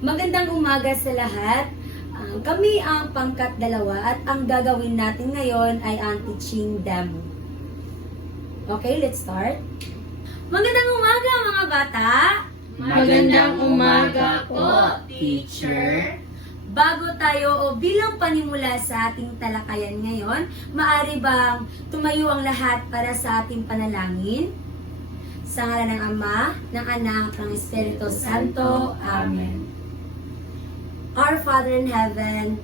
Magandang umaga sa lahat. Kami ang pangkat 2 at ang gagawin natin ngayon ay ang teaching demo. Okay, let's start. Magandang umaga mga bata! Magandang umaga po, teacher. Bago tayo o bilang panimula sa ating talakayan ngayon, maaari bang tumayo ang lahat para sa ating panalangin? Sa ngalan ng Ama, ng Anak, ng Espiritu Santo. Amen. Our Father in heaven,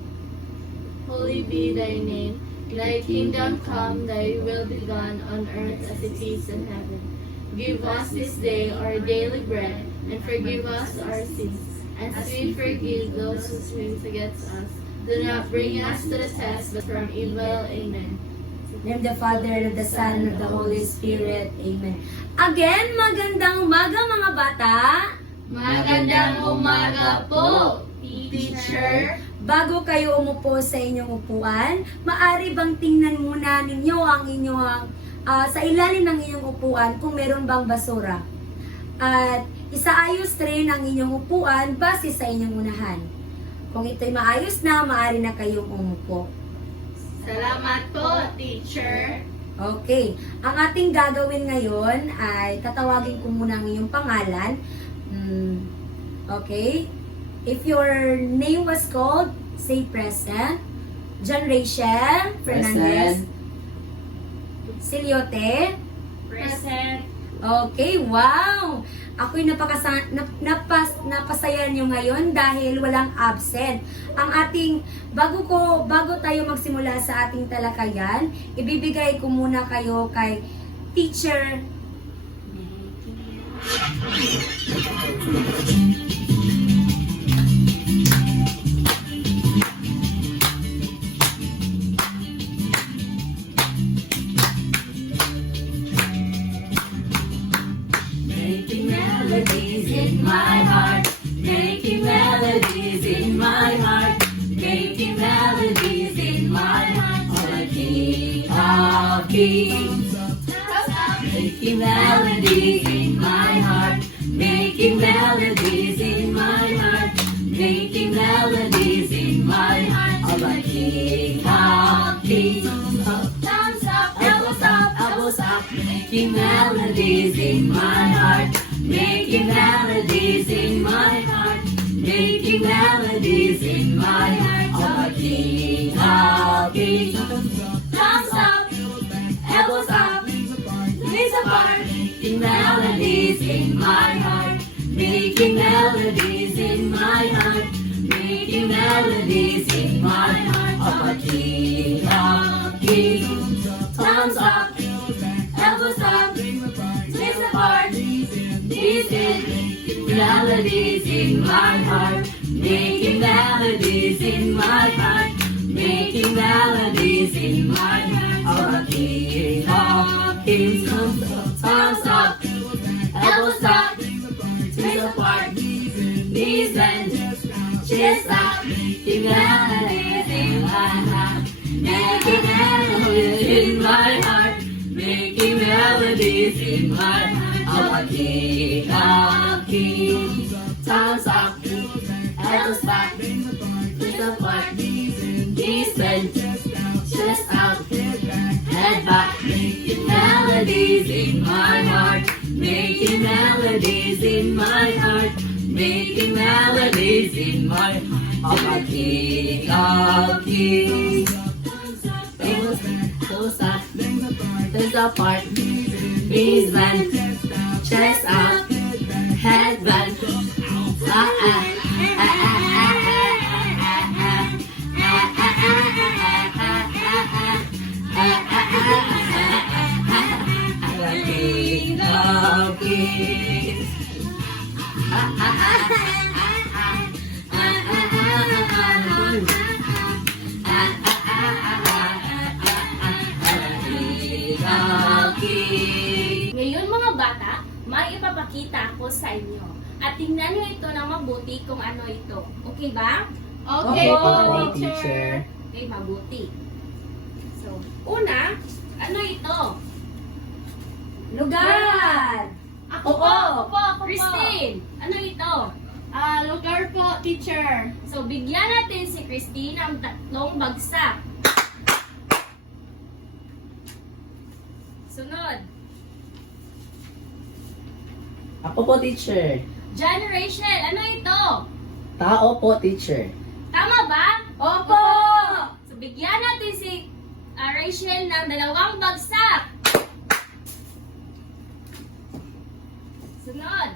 Holy be thy name. Thy kingdom come, thy will be done on earth as it is in heaven. Give us this day our daily bread, and forgive us our sins, as we forgive those who sin against us. Do not bring us to the test, but from evil. Amen. in the name of the Father, and of the Son, and of the Holy Spirit. Amen. Again, magandang umaga mga bata! Magandang umaga po, teacher. Bago kayo umupo sa inyong upuan, maaari bang tingnan muna ninyo ang inyong sa ilalim ng inyong upuan kung meron bang basura. At isaayos rin ang inyong upuan base sa inyong unahan. Kung ito'y maayos na, maaari na kayong umupo. Salamat po, teacher. Okay. Ang ating gagawin ngayon ay tatawagin ko muna ang iyong pangalan. Okay. If your name was called, say present. John Rachel Fernandez. Siliote. Present. Okay, wow! Ako'y napasaya nyo ngayon dahil walang absent. Ang ating, bago tayo magsimula sa ating talakayan, ibibigay ko muna kayo kay Teacher Making melodies in my heart, making melodies in my heart, making melodies in my heart, all the King of Kings. Making melodies in my heart, making melodies in my heart, making melodies in my heart, all the King of Kings. Thumbs up, elbows up, elbows up, making melodies in my heart, making melodies in my heart, making melodies in my heart, all the King of Kings. Thumbs up, elbows up, knees apart, making melodies in my heart, making melodies in my heart, making melodies in my heart, all the King of Kings. Thumbs up, elbows up, knees apart, knees in, melodies in my heart, making melodies in my heart, making melodies in my heart, all the King of Kings. Thumbs up, elbows up, knees apart, knees bent, chest out, making melodies in my heart, making melodies in my heart, making melodies in my heart, all the King of Kings. Thumbs up, elbows back, knees apart, knees bent, chest out, head back, making melodies in my heart, making melodies in my heart, making melodies in my heart, all the King of Kings. Elbows up, knees apart, knees bent, chest out, head back. King of Kings. Ngayon mga bata, may ipapakita ako sa inyo. At tingnan niyo ito ng mabuti kung ano ito. Okay ba? Okay po, teacher. Okay, mabuti. So, una, ano ito? lugar. Ako po, Christine. Ano ito? Lugar po, teacher. So, bigyan natin si Christine ng 3 bagsak. Sunod. Ako po, teacher. John Rachel, ano ito? Tao po, teacher. Tama ba? Opo! So, bigyan natin si Rachel ng 2 bagsak. Sunod.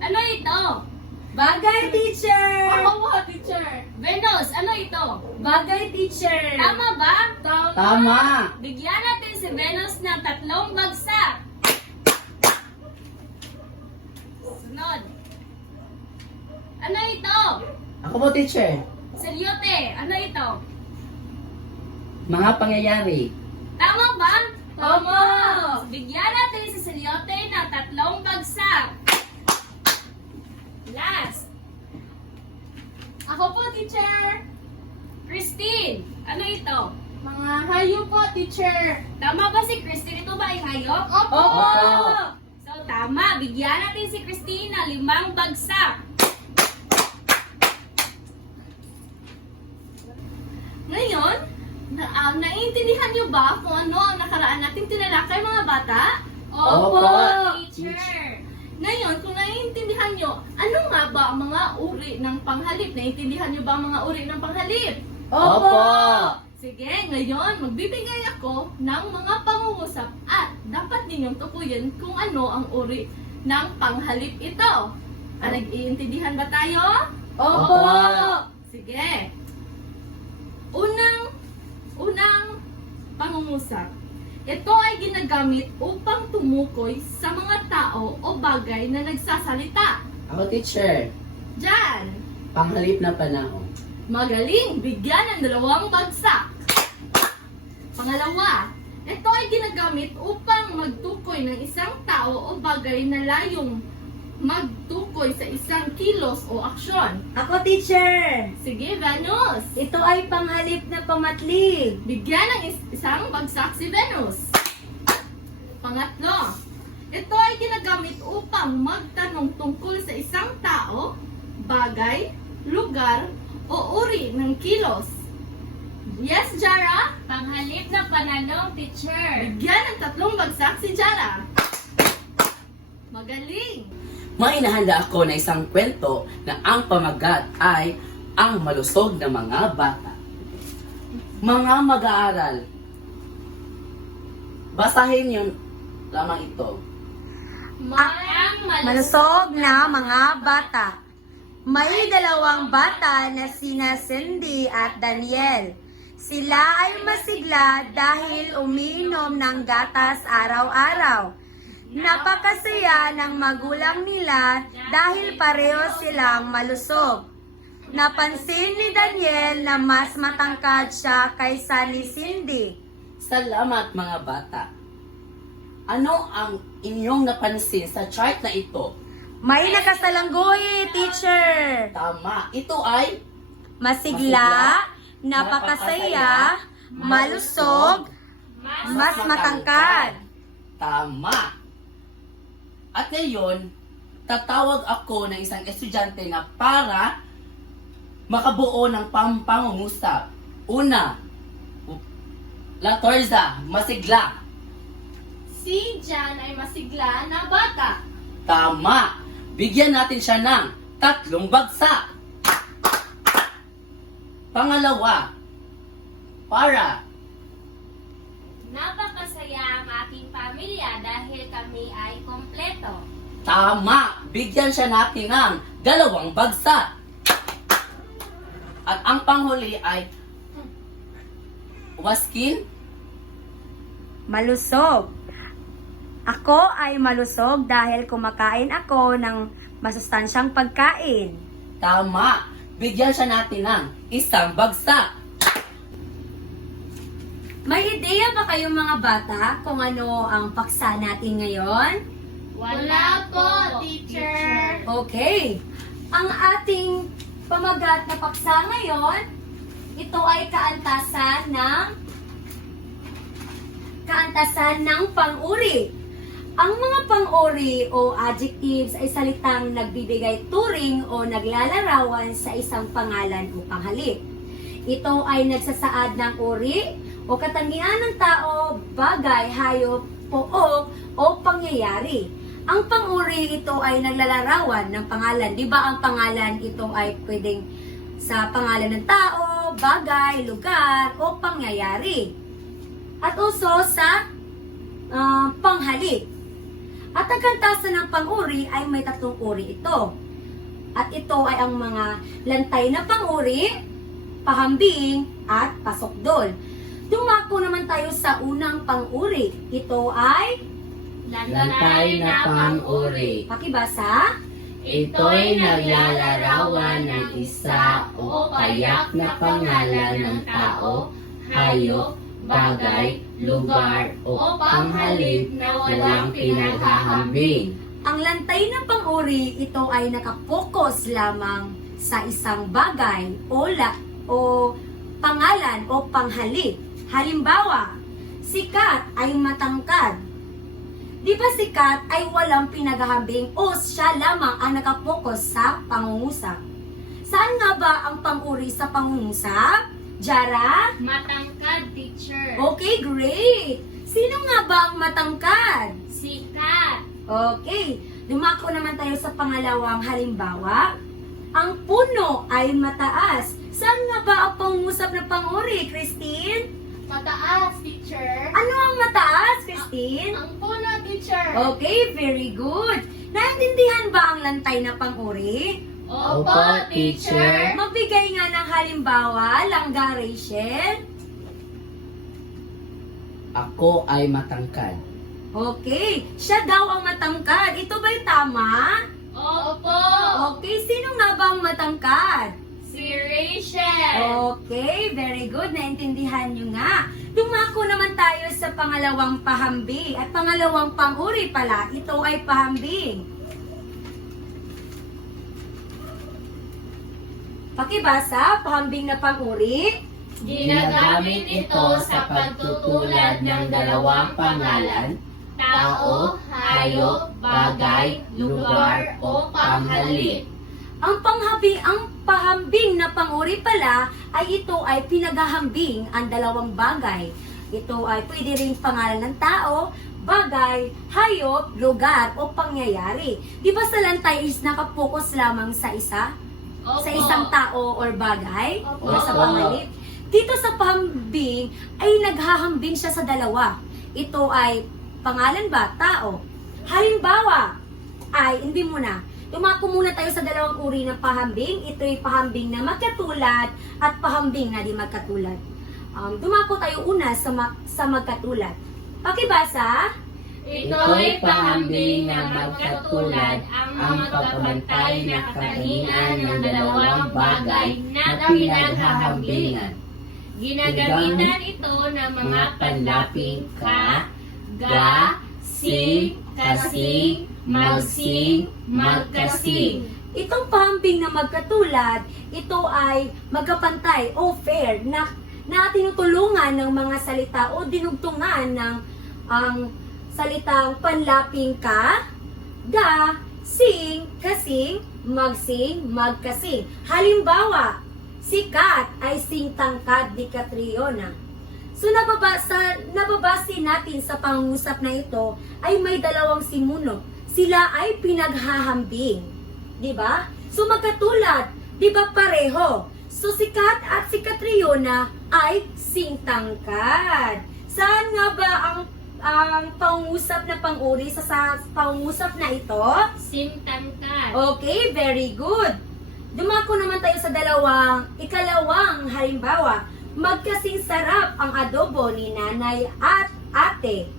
Ano ito? Bagay, teacher! Ako po, teacher. Venus, ano ito? Bagay, teacher! Tama ba? Tama. Bigyan natin si Venus ng 3 bagsak. Sunod. Ano ito? Ako po, teacher. Seryote, ano ito? Mga pangyayari. Tama ba? Opo! Bigyan natin si Seryote ng 3 bagsak. Last. Ako po, teacher. Christine, ano ito? Mga hayo po, teacher. Tama ba si Christine? Ito ba ay hayop? Opo! So, tama. Bigyan natin si Christine ng 5 bagsak. Ngayon, naiintindihan niyo ba kung ano ang nakaraan nating tinalakay mga bata? Opo. Teacher. Ngayon, kung naiintindihan niyo, ano nga ba ang mga uri ng panghalip? Naiintindihan niyo ba ang mga uri ng panghalip? Opo. Sige, ngayon, magbibigay ako ng mga pangungusap at dapat ninyong tukuyin kung ano ang uri ng panghalip ito. Nag-iintindihan ba tayo? Opo! Sige. Unang pangungusap. Ito ay ginagamit upang tumukoy sa mga tao o bagay na nagsasalita. Ako, teacher. Diyan. Panghalip na panahon. Magaling, bigyan ng 2 bagsak. Pangalawa, ito ay ginagamit upang magtukoy ng isang tao o bagay na layong magtukoy sa isang kilos o aksyon. Ako, teacher! Sige, Venus. Ito ay panghalip na pamatlig. Bigyan ng isang bagsak si Venus. Pangatlo, ito ay ginagamit upang magtanong tungkol sa isang tao, bagay, lugar, o uri ng kilos. Yes, Jara? Panghalip na pananong, teacher. Bigyan ng 3 bagsak si Jara. Magaling! May inahanda ako na isang kwento na ang pamagat ay ang malusog na mga bata. Mga mag-aaral, basahin yun lamang ito. Ang Malusog na mga bata. May 2 bata na sina Cindy at Daniel. Sila ay masigla dahil umiinom ng gatas araw-araw. Napakasaya ng magulang nila dahil pareho silang malusog. Napansin ni Daniel na mas matangkad siya kaysa ni Cindy. Salamat mga bata. Ano ang inyong napansin sa chart na ito? May nakasalanggoy, teacher! Tama, ito ay Masigla, napakasaya, malusog, mas matangkad. tama. At ngayon, tatawag ako ng isang estudyante na para makabuo ng pangungusap. Una, La Torza, masigla. Si Jan ay masigla na bata. Tama. Bigyan natin siya ng 3 bagsak. Pangalawa, para. Napakasaya ang aking pamilya dahil kami ay kompleto. Tama. Bigyan siya natin ng 2 bagsak. At ang panghuli ay waskin. Malusog. Ako ay malusog dahil kumakain ako ng masustansyang pagkain. Tama. Bigyan siya natin ng 1 bagsak. May ideya ba kayong mga bata kung ano ang paksa natin ngayon? Wala po, teacher. Okay. Ang ating pamagat na paksa ngayon, ito ay kaantasan ng pang-uri. Ang mga pang-uri o adjectives ay salitang nagbibigay turing o naglalarawan sa isang pangalan o panghalip. Ito ay nagsasaad ng uri o katangian ng tao, bagay, hayop, pook o pangyayari. Ang pang-uri ito ay naglalarawan ng pangalan. Di ba ang pangalan ito ay pwedeng sa pangalan ng tao, bagay, lugar o pangyayari. At also sa panghalip. At ang kantasan ng pang-uri ay may tatlong uri ito. At ito ay ang mga lantay na pang-uri, pahambing, at pasokdol. Dumako naman tayo sa unang pang-uri. Ito ay Lantay na pang-uri. pakibasa. Ito'y naglalarawan ng isa o kayak na pangalan ng tao, hayop, bagay, lugar o panghalip na walang pinaghahambing. Ang lantay na pang-uri, ito ay nakapokus lamang sa isang bagay o pangalan o panghalip. Halimbawa, sikat ay matangkad. Di ba sikat ay walang pinaghahambing o siya lamang ang nakapokus sa pangungusap? Saan nga ba ang pang-uri sa pangungusap? Jara? Matangkad, teacher. Okay, great! Sino nga ba ang matangkad? Sikat. Okay, dumako naman tayo sa pangalawang halimbawa. Ang puno ay mataas. Saan nga ba ang pangungusap na pang-uri, Christine? Mataas, teacher. Ano ang mataas, Christine? Ang puno, teacher. Okay, very good. Naintindihan ba ang lantay na pang-uri? Opo, teacher. Magbigay nga ng halimbawa, Langga Rachel. Ako ay matangkad. Okay, siya daw ang matangkad. Ito ba'y tama? Opo. Okay, sino nga ba ang matangkad? Si Rachel. Okay, very good. Naintindihan nyo nga. Dumako naman tayo sa pangalawang pahambing. At pangalawang pang-uri pala, ito ay pahambing. Pakibasa, pahambing na pang-uri. Ginagamit ito sa pagtutulad ng dalawang pangalan, tao, hayop, bagay, lugar o panghalip. Ang pahambing na pang-uri pala ay ito ay pinaghahambing ang dalawang bagay. Ito ay pwede ring pangalan ng tao, bagay, hayop, lugar o pangyayari. Di ba sa lantay is nakapokus lamang sa isa? Opo. Sa isang tao or bagay? Opo. O sa panghalip? Dito sa pahambing ay naghahambing siya sa dalawa. Ito ay pangalan ba? Tao. Halimbawa, ay hindi muna. Tumako muna tayo sa dalawang uri ng pahambing. Ito'y pahambing na magkatulad at pahambing na di magkatulad. Tumako tayo una sa magkatulad. Pakibasa. Ito'y pahambing na magkatulad ang magkapantay na katangian ng dalawang bagay na pinaghahambingan. Ginagamitan ito ng mga panlaping ka, ga, sing, kasing, magsing, magkasing. Itong pahambing na magkatulad, ito ay magkapantay o fair na tinutulungan ng mga salita o dinugtungan ng salitang panlaping ka, ga, sing, kasing, magsing, magkasing. Halimbawa, sikat ay sing tangkad di Catriona. So nababase natin sa pangungusap na ito ay may dalawang simuno. Sila ay pinaghahambing. Di ba? So magkatulad, di ba pareho? So sikat at si Catriona ay sing tangkad. Saan nga ba ang pangungusap na pang-uri sa pangungusap na ito? Sintangkad. Okay, very good. Dumako naman tayo sa ikalawang halimbawa. Magkasing sarap ang adobo ni nanay at ate.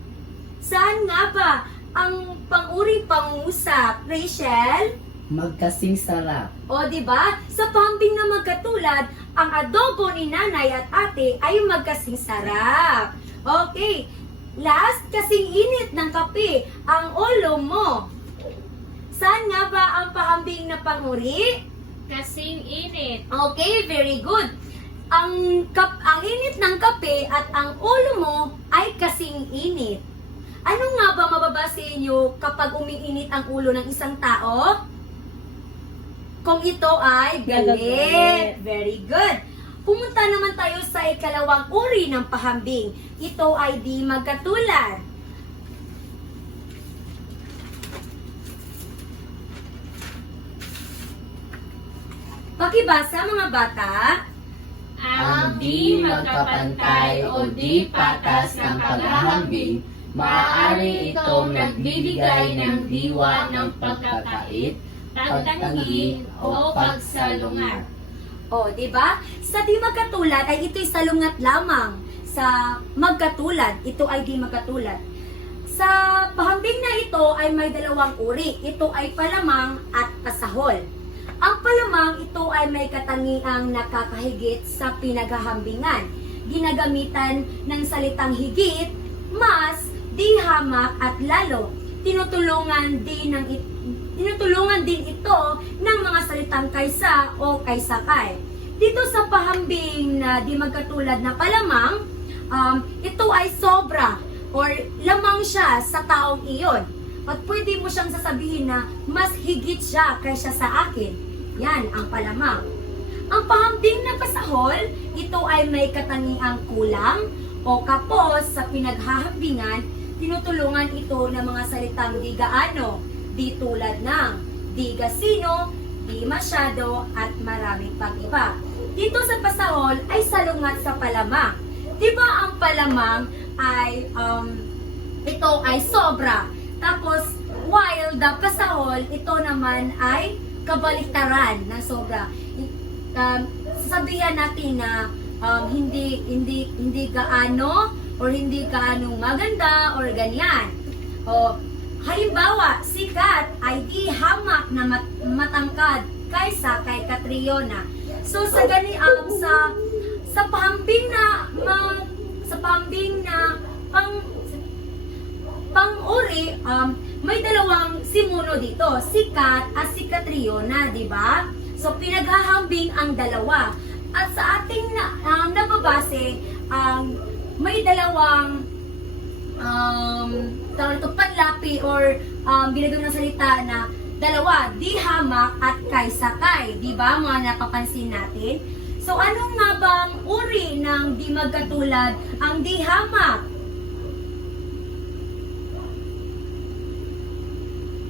Saan nga ba ang pang-uri pangungusap, Rachel? Magkasing sarap. O, di ba? Sa pahambing na magkatulad, ang adobo ni nanay at ate ay magkasing sarap. Okay. Last, kasing init ng kape ang ulo mo. Saan nga ba ang pahambing na pang-uri? Kasing init. Okay, very good. Ang init ng kape at ang ulo mo ay kasing init. Ano nga ba mababasa inyo kapag umiinit ang ulo ng isang tao? Kung ito ay galit. Very good. Pumunta naman tayo sa ikalawang uri ng pahambing. Ito ay di magkatulad. Pakibasa mga bata. Ang di magkapantay o di patas ng paghahambing, maaari itong nagbibigay ng diwa ng pagkakait, pagtanggi, o pagsalungat. O, di ba? Sa di magkatulad ay ito'y salungat lamang. Sa magkatulad, ito ay di magkatulad. Sa pahambing na ito ay may dalawang uri. Ito ay palamang at pasahol. Ang palamang ito ay may katangiang nakakahigit sa pinaghahambingan. Ginagamitan ng salitang higit, mas, di hamak at lalo. Tinutulungan din ito ng mga salitang kaysa o kaysakay. Dito sa pahambing na di magkatulad na palamang, ito ay sobra or lamang siya sa taong iyon. At pwede mo siyang sasabihin na mas higit siya kaysa sa akin. Yan ang palamang. Ang pahambing na pasahol, ito ay may katangiang kulang o kapos sa pinaghahambingan. Tinutulungan ito ng mga salitang di gaano, di tulad ng, di gasino, di masyado, at marami pang iba. Dito sa pasahol ay salungat sa palamang. Di ba ang palamang ay, ito ay sobra. Tapos, while the pasahol, ito naman ay kabaliktaran ng sobra. Sabihan natin na hindi gaano or hindi gaano maganda or ganyan. O, halimbawa, sikat ay di hamak na matangkad kaysa kay Catriona. So sa sa pahambing na pang-uri, may dalawang simuno dito, sikat at si Catriona, di ba? So pinaghahambing ang dalawa. At sa ating nababase, may dalawang panlapi or binagamit ng salita na dalawa, di hamak at kaysakay. Di ba mga napapansin natin? So anong nga bang uri ng di magkatulad ang di hamak?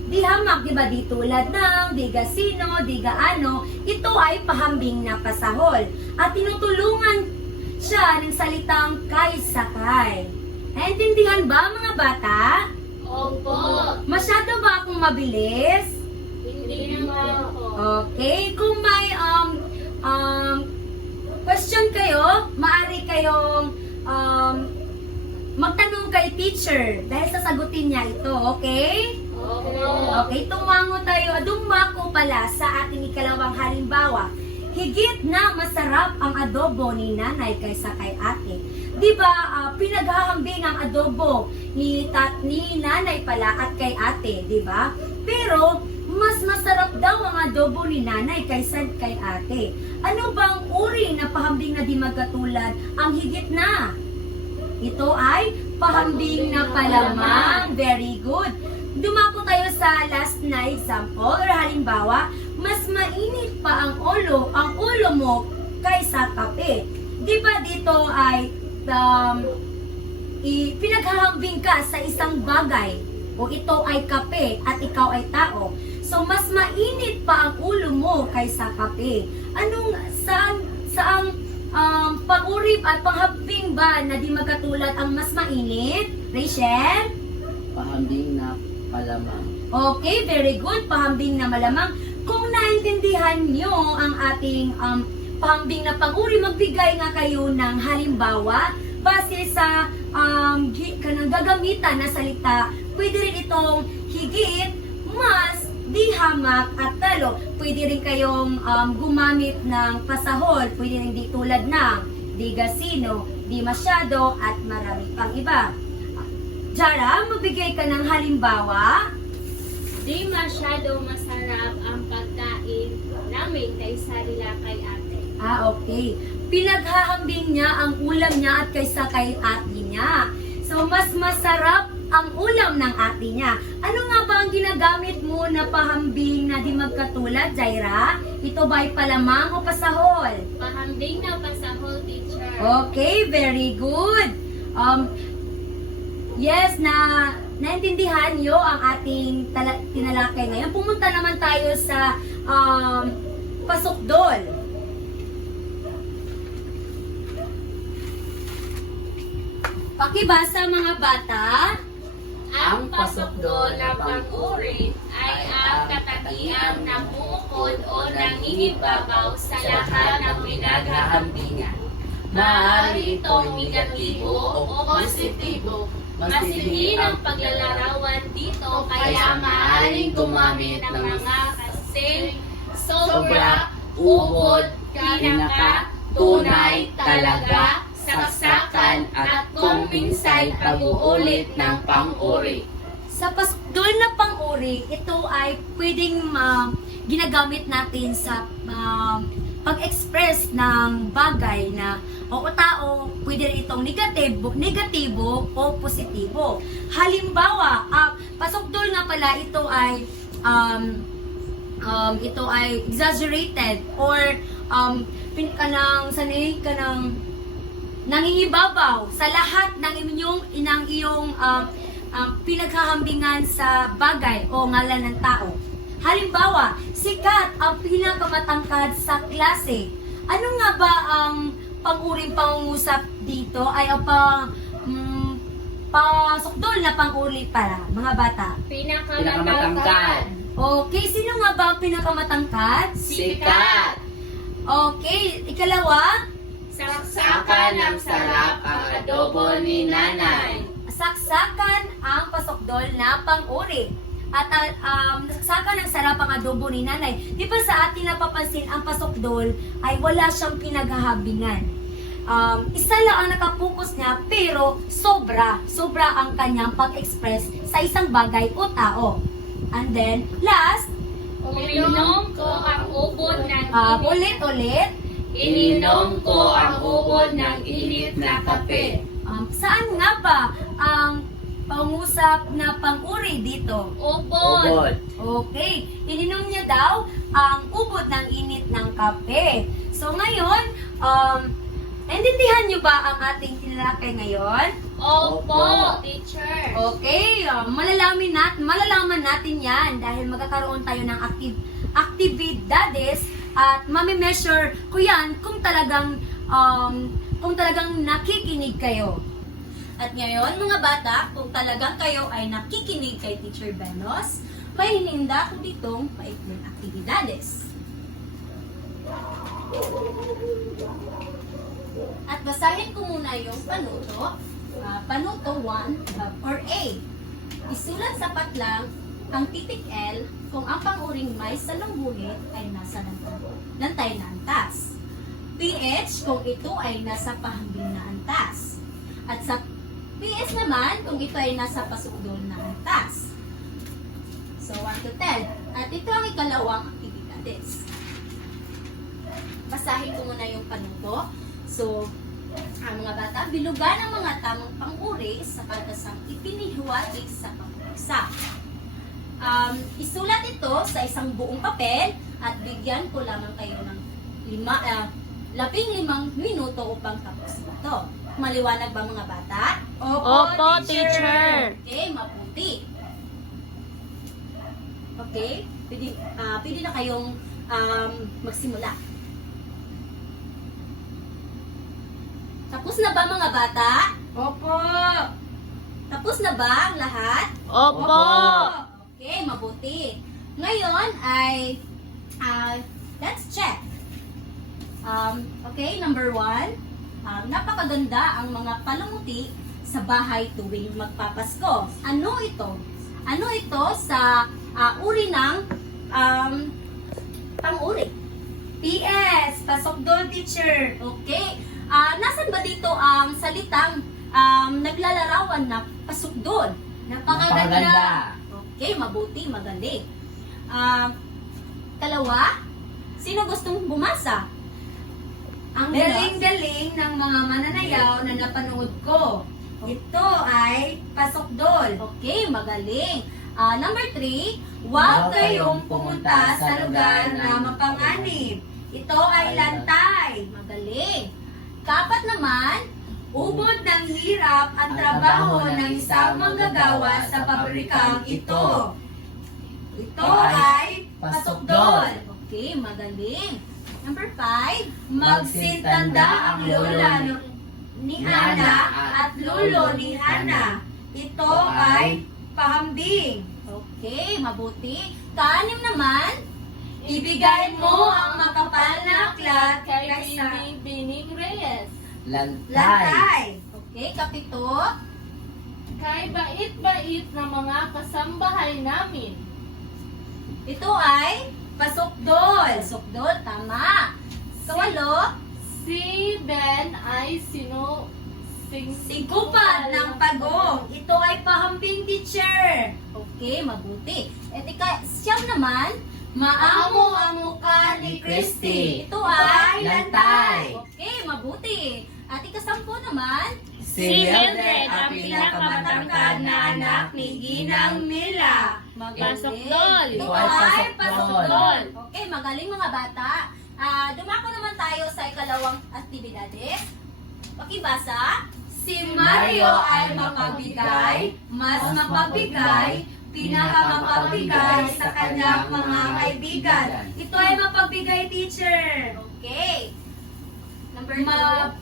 Di hamak, di ba? Di tulad ng, di gasino, di gaano. Ito ay pahambing na pasahol. At tinutulungan siya ng salitang kaysakay. Naintindihan ba mga bata? Opo. Masyado ba akong mabilis? Hindi naman po. Okay. Kung may question kayo, maaari kayong magtanong kay teacher dahil sasagutin niya ito, okay? Opo. Okay, dumako pala sa ating ikalawang halimbawa. Higit na masarap ang adobo ni nanay kaysa kay ate. Di ba, pinaghahambing ang adobo ni nanay pala at kay ate, di ba? Pero, mas masarap daw ang adobo ni nanay kaysa kay ate. Ano bang uri na pahambing na di magkatulad ang higit na? Ito ay pahambing na palamang. Very good. Dumako tayo sa last na example or halimbawa, mas mainit pa ang ulo mo kaysa kape. Di ba dito ay pinaghahambing ka sa isang bagay o ito ay kape at ikaw ay tao. So mas mainit pa ang ulo mo kaysa kape. Saang pag-urip at panghambing ba na di magkatulad ang mas mainit? Rachel? Pahambing na palamang. Okay, very good. Pahambing na malamang. Kung naintindihan nyo ang ating pahambing na pag-uri, magbigay nga kayo ng halimbawa base sa gagamitan na salita. Pwede rin itong higit, mas, di hamak at talo. Pwede rin kayong gumamit ng pasahol. Pwede rin di tulad ng di gasino, di masyado at marami pang iba. Jara, magbigay ka ng halimbawa. Di masyado masarap ang pagkain namin kaysa nila kay ate. Okay. Pinaghahambing niya ang ulam niya at kaysa kay ate niya. So, mas masarap ang ulam ng ate niya. Ano nga ba ang ginagamit mo na pahambing na di magkatulad, Jaira? Ito ba'y palamang o pasahol? Pahambing na pasahol, teacher. Okay, very good. Yes, naintindihan niyo ang ating tinalakay ngayon. Pumunta naman tayo sa pasukdol. Pakibasa mga bata. Ang pasukdol na pang-uri ay ang katagiang namumukod o nangingibabaw sa lahat ng pinaghahambingan. Maaari itong negatibo o positibo. Masigit ang paglalarawan dito kaya maaaring gumamit ng mga kasing sobra, ubod, pinaka, tunay, talaga, saksakan, at kung minsay pag-uulit ng pang-uri. Sa pasukdol na pang-uri, ito ay pwedeng ginagamit natin sa pag-express ng bagay na o tao, pwede rin itong negatibo o positibo. Halimbawa, pasukdol nga pala ito ay exaggerated or nangingibabaw sa lahat ng iyong pinaghahambingan sa bagay o ngalan ng tao. Halimbawa, sikat ang pinakamatangkad sa klase. Ano nga ba ang pang-uring pangungusap dito ay ang pasukdol na pang-uri para mga bata? Pinakamatangkad. Okay, sino nga ba ang pinakamatangkad? Sikat. Okay, ikalawa? Saksakan ang sarap ang adobo ni nanay. Saksakan ang pasukdol na pang-uri. At saksakan ang sarap ang adobo ni nanay. Di ba sa ating napapansin, ang pasukdol ay wala siyang pinaghahabingan. Isa lang ang nakapokus niya, pero sobra ang kanyang pag-express sa isang bagay o tao. And then, last, Uminom ko ang ubod ng ulit. Ininom ko ang ubod ng init na kape. Saan nga ba ang pangusap na pang-uri dito? Ubod. Okay, ininom niya daw ang ubod ng init ng kape. So ngayon, naintindihan niyo ba ang ating tinalakay ngayon? Opo, teacher. Okay, malalaman natin yan dahil magkakaroon tayo ng aktibidades at mami-measure ko yan kung talagang nakikinig kayo. At ngayon, mga bata, kung talagang kayo ay nakikinig kay Teacher Benos, may hininda ko ditong maikling aktibidades. At basahin ko muna yung panuto. Panuto 1 or A. Isulat sa patlang ang titik L kung ang pang-uring may salungguhit ay nasa lantay na antas. PH kung ito ay nasa pahambing na antas. At sa PS naman kung ito ay nasa pasukdol na antas. So 1 to 10. At ito ang ikalawang aktibidades. Basahin ko muna yung panuto. So, ang mga bata, bilugan ang mga tamang pang-uri sa patasang ipinihiwatig sa pag-uusap. Isulat ito sa isang buong papel at bigyan ko lamang kayo ng 15 minuto upang tapos ito. Maliwanag ba mga bata? Opo, teacher. Okay, mabuti. Okay, pwede na kayong magsimula. Tapos na ba mga bata? Opo. Tapos na ba ang lahat? Opo. Okay, mabuti. Ngayon ay let's check. Okay, number 1. Napakaganda ang mga palumuti sa bahay tuwing magpapasko. Ano ito? Ano ito sa uri ng pang-uri? PS, pasukdol teacher. Okay. Nasaan ba dito ang salitang naglalarawan na pasukdol? Napakaganda. Okay, mabuti, magaling. Kalawa, sino gustong bumasa? Ang galing-galing ng mga mananayaw na napanood ko. Ito ay pasokdol. Okay, magaling. Number 3, huwag kayong pumunta sa lugar na mapanganib. Ito ay lantay. Magaling. Kapat naman, Ubod ng hirap ang trabaho ng isang manggagawa sa pabrikang ito. Ito ay pasokdol. okay, magaling. Number 5, Magsintanda ang lola ni Hana at lolo ni Hana. Ito ay pahambing. okay, mabuti. Kaanim naman, Ibigay mo ang makapal na aklat Kay kaysa Bining Reyes. Lantay. lantay. okay, kapito, Kay bait-bait na mga kasambahay namin. ito ay Pasokdol. sukdol, tama. Kawalo, Si Ben ay Sigupad ng pagong. Ito ay pahambing, teacher. okay, mabuti. Siyam naman, Maamo ang mukha ni Christy. ito ay lantay. okay, mabuti. At ikasampu naman, Si Mildred ang pinakamatangkad na anak ni Ginang Mila. Pasokdol. Ito Ito ay ay pasokdol. pasokdol. okay, magaling mga bata. Dumako naman tayo sa ikalawang aktibidades. Pakibasa. Si Mario ay mapabigay, mas mapabigay, pinakamapabigay sa kanyang mga kaibigan. Ito ay mapabigay, teacher. Okay. Number 2.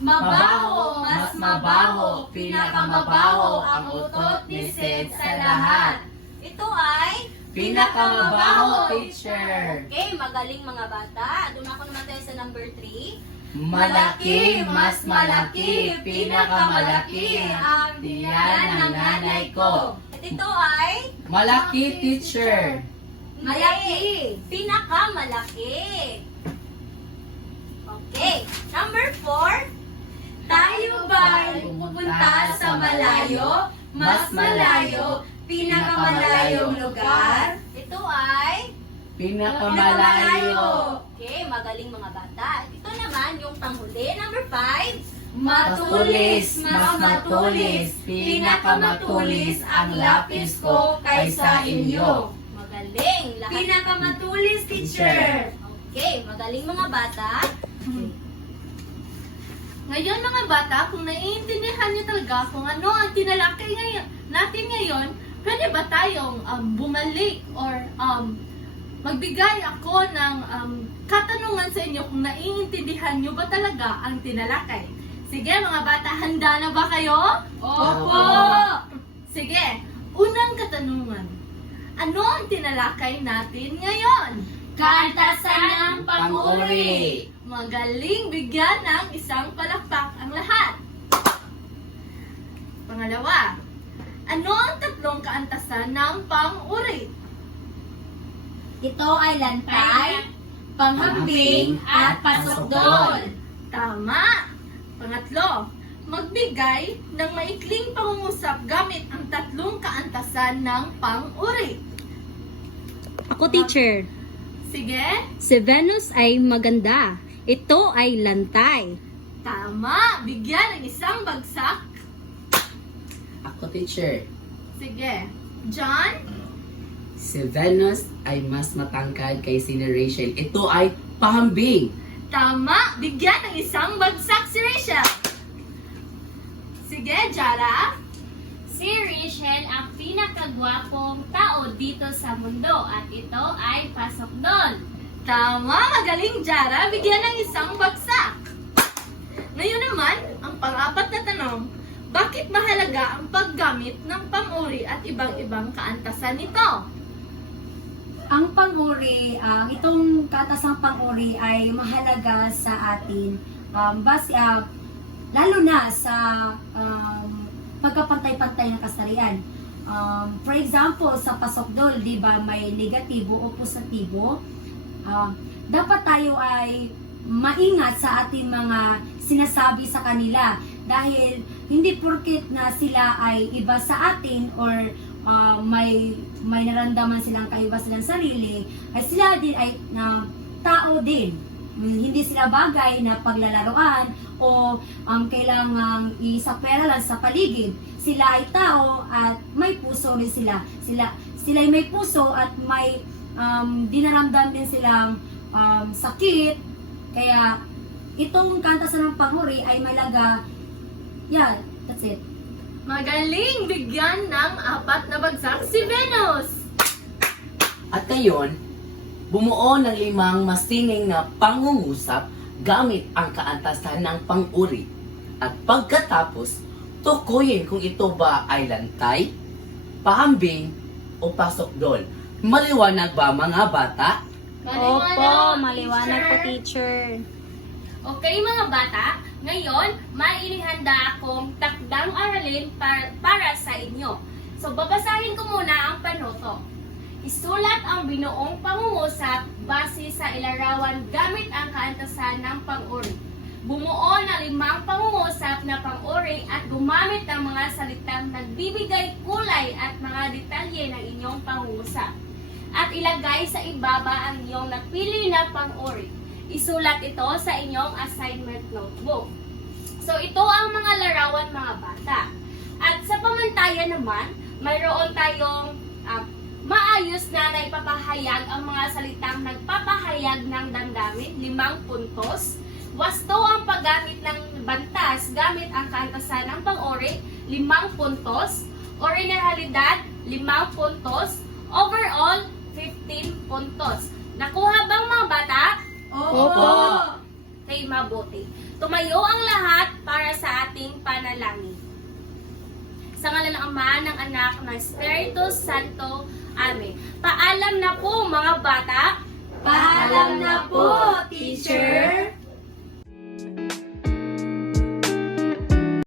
Mabaho, mas mabaho, pinakamamabaho ang utot ni Sid sa lahat. Ito ay Pinakamabaho, teacher. okay, magaling mga bata. Dumako naman tayo sa number 3. Malaki, mas malaki, pinakamalaki ang tiyan ng nanay ko. At ito ay Malaki, teacher. Malaki. pinakamalaki. Okay. Number 4. Tayo ba'y pupunta sa malayo, mas malayo, pinakamalayong lugar? Ito ay Pinakamalayo. okay, magaling mga bata. Ito naman yung panghuli, number 5. Matulis, mas matulis, pinakamatulis ang lapis ko kaysa inyo. Magaling. Lahat. Pinakamatulis, teacher. Okay, magaling mga bata. Ngayon mga bata, kung naiintindihan niyo talaga kung ano ang tinalakay natin ngayon, pwede ba tayong bumalik or magbigay ako ng katanungan sa inyo kung naiintindihan niyo ba talaga ang tinalakay? Sige mga bata, handa na ba kayo? Opo! Sige, unang katanungan. Ano ang tinalakay natin ngayon? Kaantasan ng Pang-uri. Magaling, bigyan ng isang palakpak ang lahat. Pangalawa, ano ang tatlong kaantasan ng pang-uri? Ito ay lantay, panghambing, at pasokdol. Tama! Pangatlo, magbigay ng maikling pangungusap gamit ang tatlong kaantasan ng pang-uri. Ako, teacher. Sige, Si Venus ay maganda. Ito ay lantay. tama! Bigyan ng isang bagsak. Ako, teacher. Sige, John, Si Venus ay mas matangkad kay si Rachel. Ito ay pahambing. tama! Bigyan ng isang bagsak si Rachel. Sige, Jara. Si Rachel ang pinakagwapong tao dito sa mundo at ito ay pasokdol. Tama! Magaling, Jara. Bigyan ng isang bagsak. Ngayon naman, ang pang-apat na tanong. Bakit mahalaga ang paggamit ng pang-uri at ibang-ibang kaantasan nito? Ang panguri, itong katasang panguri ay mahalaga sa atin lalo na sa pagkapantay-pantay ng kasarian. For example, sa pasokdol, di ba, may negatibo o positibo. Dapat tayo ay maingat sa ating mga sinasabi sa kanila dahil hindi porket na sila ay iba sa atin or may naramdaman silang kaiba silang sarili, ay sila din ay tao din. hindi sila bagay na paglalaroan o kailangang isakwera lang sa paligid. Sila ay tao at may puso rin sila. Sila ay may puso at may dinaramdam din silang sakit. Kaya itong kantasan ng panguri ay malaga. Yeah, that's it. Magaling bigyan ng 4 na bagsak si Venus! At ngayon, bumuo ng 5 masining na pangungusap gamit ang kaantasan ng pang-uri. At pagkatapos, tukuyin kung ito ba ay lantay, pahambing, o pasokdol. Maliwanag ba mga bata? Opo, maliwanag po, teacher. Okay mga bata, ngayon may inihanda akong takdang aralin para sa inyo. So babasahin ko muna ang panoto. Isulat ang binuong pangungusap base sa ilarawan gamit ang kaantasan ng pang-uri. Bumuo ng 5 pangungusap na pang-uri at gumamit ng mga salitang nagbibigay kulay at mga detalye ng inyong pangungusap. At ilagay sa ibaba ang inyong napili na pang-uri. Isulat ito sa inyong assignment notebook. So ito ang mga larawan mga bata. At sa pamantayan naman, mayroon tayong maayos na naipapahayag ang mga salitang nagpapahayag ng damdamin, 5 puntos. Wasto ang paggamit ng bantas gamit ang kaantasan ng pang-uri, 5 puntos. Originalidad, 5 puntos. Overall, 15 puntos. Nakuha bang mga bata? Opo! Okay, mabuti. Tumayo ang lahat para sa ating panalangin. Sa ngalan ng Ama, ng Anak, ng Espiritu Santo. Amen. Paalam na po mga bata. Paalam na po, teacher!